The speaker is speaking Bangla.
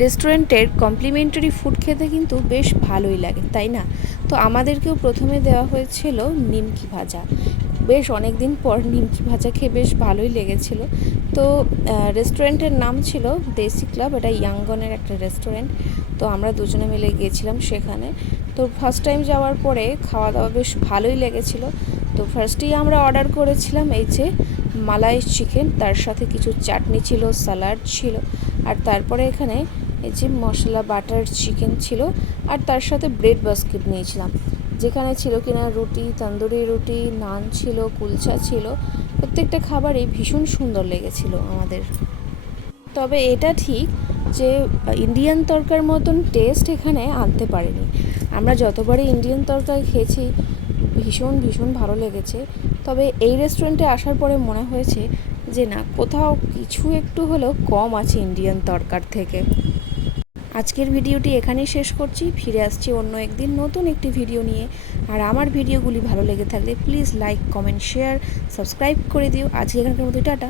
রেস্টুরেন্টের কমপ্লিমেন্টারি ফুড খেতে কিন্তু বেশ ভালোই লাগে, তাই না? তো আমাদেরকেও প্রথমে দেওয়া হয়েছিল নিমকি ভাজা। বেশ অনেক দিন পর নিমকি ভাজা খেয়ে বেশ ভালোই লেগেছিল। তো রেস্টুরেন্টের নাম ছিল দেশি ক্লাব, এটা ইয়াঙ্গনের একটা রেস্টুরেন্ট। তো আমরা দুজনে মিলে গিয়েছিলাম সেখানে। তো ফার্স্ট টাইম যাওয়ার পরে খাওয়া দাওয়া বেশ ভালোই লেগেছিলো। তো ফার্স্টেই আমরা অর্ডার করেছিলাম এই যে মালাই চিকেন, তার সাথে কিছু চাটনি ছিল, স্যালাড ছিল, আর তারপরে এখানে এই যে মশলা বাটার চিকেন ছিল, আর তার সাথে ব্রেড বাস্কেট নিয়েছিলাম, যেখানে ছিল কিনা রুটি, তন্দুরি রুটি, নান ছিল, কুলচা ছিল। প্রত্যেকটা খাবারই ভীষণ সুন্দর লেগেছিল আমাদের। তবে এটা ঠিক যে ইন্ডিয়ান তরকার মতন টেস্ট এখানে আনতে পারেনি। আমরা যতবারই ইন্ডিয়ান তরকারি খেয়েছি ভীষণ ভীষণ ভালো লেগেছে। তবে এই রেস্টুরেন্টে আসার পরে মনে হয়েছে যে না, কোথাও কিছু একটু হলেও কম আছে ইন্ডিয়ান তরকার থেকে। আজকের ভিডিওটি এখানেই শেষ করছি। ফিরে আসছি অন্য একদিন নতুন একটি ভিডিও নিয়ে। আর আমার ভিডিওগুলি ভালো লেগে থাকলে please like, comment, share, subscribe করে দিও। আজকে এখানকার মতো টাটা।